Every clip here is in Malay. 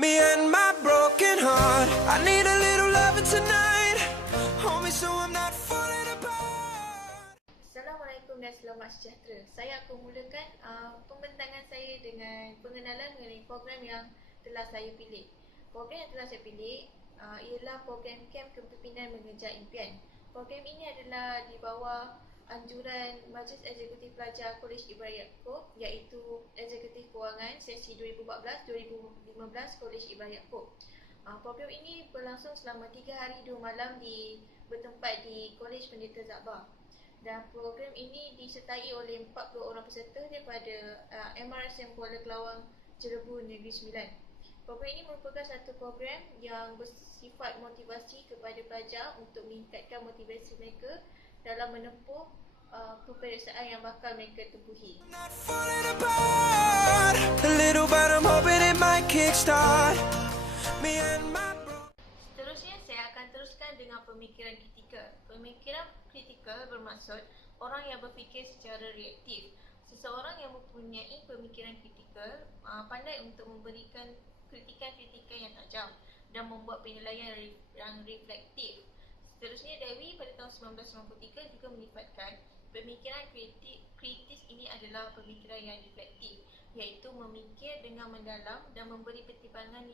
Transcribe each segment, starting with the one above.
Me and my broken heart. I need a little loving tonight. Hold me so I'm not falling apart. Assalamualaikum dan selamat sejahtera. Saya akan mulakan pembentangan saya dengan pengenalan mengenai program yang telah saya pilih. Program yang telah saya pilih ialah program Kem Kepimpinan Mengejar Impian. Program ini adalah di bawah anjuran Majlis Eksekutif Pelajar Kolej Ibrahim Yaakob, iaitu Eksekutif Kewangan sesi 2014-2015 Kolej Ibrahim Yaakob. Program ini berlangsung selama 3 hari 2 malam bertempat di Kolej Pendeta Zahbah. Dan program ini disertai oleh 40 orang peserta daripada MRSM Kuala Kelawang, Jerebu, Negeri Sembilan. Program ini merupakan satu program yang bersifat motivasi kepada pelajar untuk meningkatkan motivasi mereka dalam menempuh peperiksaan yang bakal mereka tempuhi. Not falling apart. A little but I'm hoping it might kickstart. Me and my Seterusnya saya akan teruskan dengan pemikiran kritikal. Pemikiran kritikal bermaksud orang yang berfikir secara reaktif. Seseorang yang mempunyai pemikiran kritikal pandai untuk memberikan kritikan-kritikan yang tajam dan membuat penilaian yang reflektif. Seterusnya, Dewi pada tahun 1993 juga menifatkan pemikiran kritis ini adalah pemikiran yang reflektif, iaitu memikir dengan mendalam dan memberi pertimbangan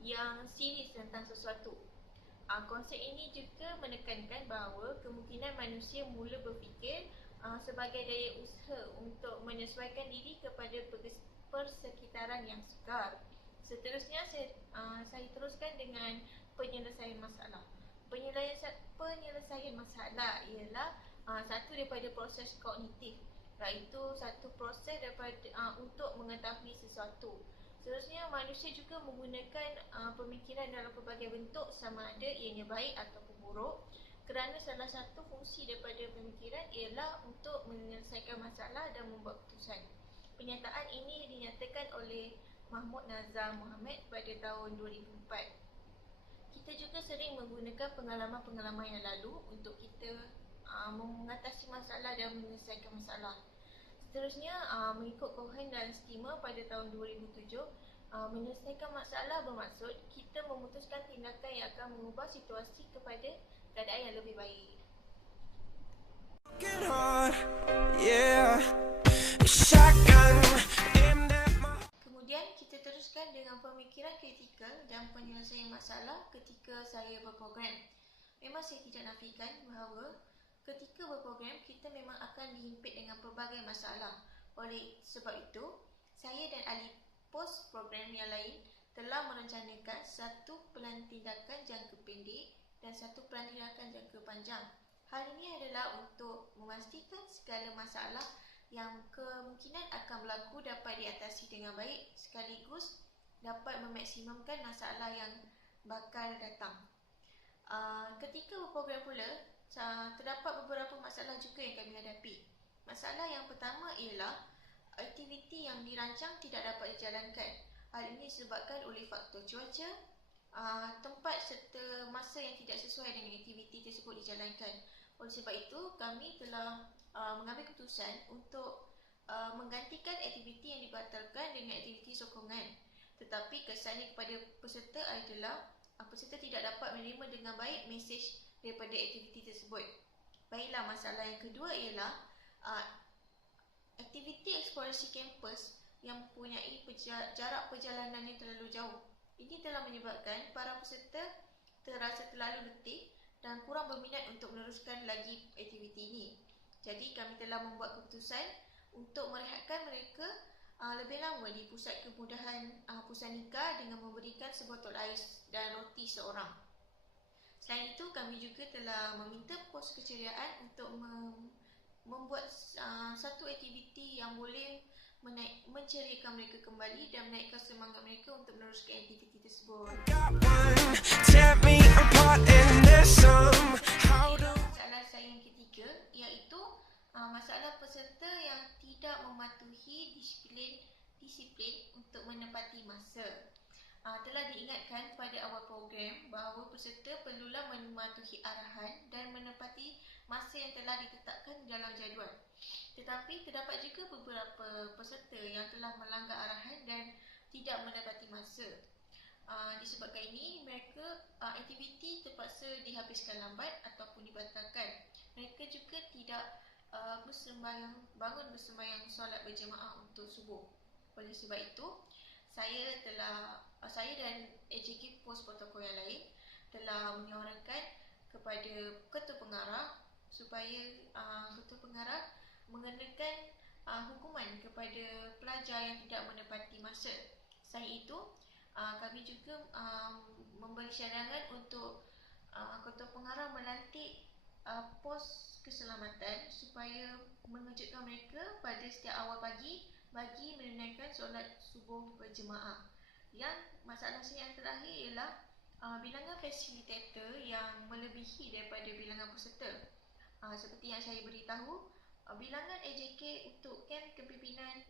yang serius tentang sesuatu. Konsep ini juga menekankan bahawa kemungkinan manusia mula berfikir sebagai daya usaha untuk menyesuaikan diri kepada persekitaran yang sukar. Seterusnya, saya teruskan dengan penyelesaian masalah. Penyelesaian masalah ialah satu daripada proses kognitif, iaitu satu proses untuk mengetahui sesuatu. Seterusnya, manusia juga menggunakan pemikiran dalam pelbagai bentuk, sama ada ianya baik ataupun buruk, kerana salah satu fungsi daripada pemikiran ialah untuk menyelesaikan masalah dan membuat keputusan. Pernyataan ini dinyatakan oleh Mahmud Nazar Mohamad pada tahun 2004. Kita juga sering menggunakan pengalaman-pengalaman yang lalu untuk kita mengatasi masalah dan menyelesaikan masalah. Seterusnya, mengikut Cohen dan Steamer pada tahun 2007, menyelesaikan masalah bermaksud kita memutuskan tindakan yang akan mengubah situasi kepada keadaan yang lebih baik. Kemudian kita teruskan dengan pemikiran kritikal dan penyelesaian masalah ketika saya berprogram. Memang saya tidak nafikan bahawa ketika berprogram kita memang akan dihimpit dengan pelbagai masalah. Oleh sebab itu, saya dan ahli pos program yang lain telah merencanakan satu pelan tindakan jangka pendek dan satu pelan tindakan jangka panjang. Hal ini adalah untuk memastikan segala masalah yang kemungkinan akan berlaku dapat diatasi dengan baik, sekaligus dapat memaksimumkan masalah yang bakal datang. Ketika berprogram pula, terdapat beberapa masalah juga yang kami hadapi. Masalah yang pertama ialah aktiviti yang dirancang tidak dapat dijalankan. Hal ini disebabkan oleh faktor cuaca, tempat serta masa yang tidak sesuai dengan aktiviti tersebut dijalankan. Oleh sebab itu, kami telah mengambil keputusan untuk menggantikan aktiviti yang dibatalkan dengan aktiviti sokongan. Tetapi kesannya kepada peserta adalah peserta tidak dapat menerima dengan baik mesej daripada aktiviti tersebut. Baiklah, masalah yang kedua ialah aktiviti eksplorasi kampus yang mempunyai jarak perjalanan yang terlalu jauh. Ini telah menyebabkan para peserta terasa terlalu letih dan kurang berminat untuk meneruskan lagi aktiviti ini. Jadi kami telah membuat keputusan untuk merehatkan mereka lebih lama di pusat kemudahan Pusanika dengan memberikan sebotol ais dan roti seorang. Selain itu, kami juga telah meminta pos keceriaan untuk membuat satu aktiviti yang boleh menceriakan mereka kembali dan menaikkan semangat mereka untuk meneruskan aktiviti tersebut. Masalah saya yang ketiga iaitu masalah peserta yang tidak mematuhi disiplin untuk menepati masa. Telah diingatkan pada awal program bahawa peserta perlulah mematuhi arahan dan menepati masa yang telah ditetapkan dalam jadual. Tetapi terdapat juga beberapa peserta yang telah melanggar arahan dan tidak menepati masa. Disebabkan ini, mereka aktiviti terpaksa dihabiskan lambat ataupun dibatalkan. Mereka juga tidak bangun bersembahyang solat berjemaah untuk subuh. Oleh sebab itu, saya dan AJK Pos Protokol yang lain telah menyuarakan kepada Ketua Pengarah supaya Ketua Pengarah mengenakan hukuman kepada pelajar yang tidak menepati masa. Selain itu, kami juga memberi cadangan untuk Ketua Pengarah melantik pos keselamatan supaya mengejutkan mereka pada setiap awal pagi bagi menunaikan solat subuh berjemaah. Yang masalah saya yang terakhir ialah bilangan fasilitator yang melebihi daripada bilangan peserta. Seperti yang saya beritahu, bilangan AJK untuk kem kepimpinan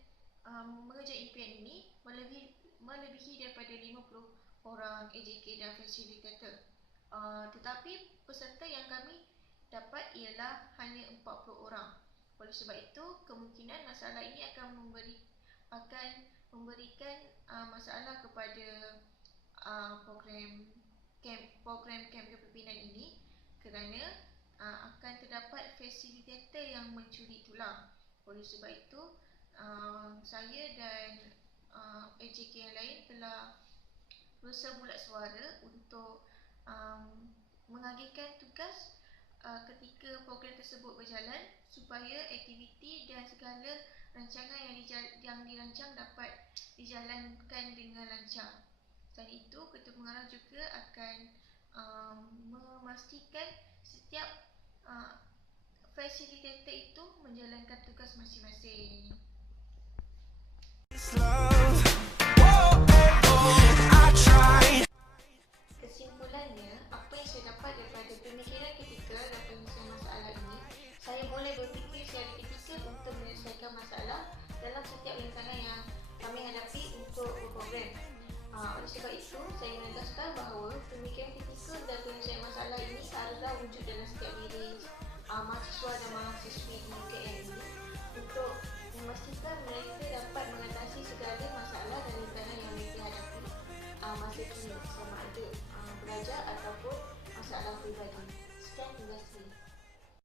mengejar impian ini melebihi daripada 50 orang AJK dan fasilitator. Tetapi peserta yang kami dapat ialah hanya 40 orang. Oleh sebab itu, kemungkinan masalah ini akan memberikan masalah kepada program kem kepimpinan ini kerana akan terdapat fasilitator yang mencuri tulang. Oleh sebab itu, saya dan AJK yang lain telah berusaha bulat suara untuk mengagihkan tugas ketika program tersebut berjalan supaya aktiviti dan segala rancangan yang dirancang dapat dijalankan dengan lancar. Selain itu, Ketua Pengarah juga akan memastikan setiap fasilitator itu menjalankan tugas masing-masing. Slow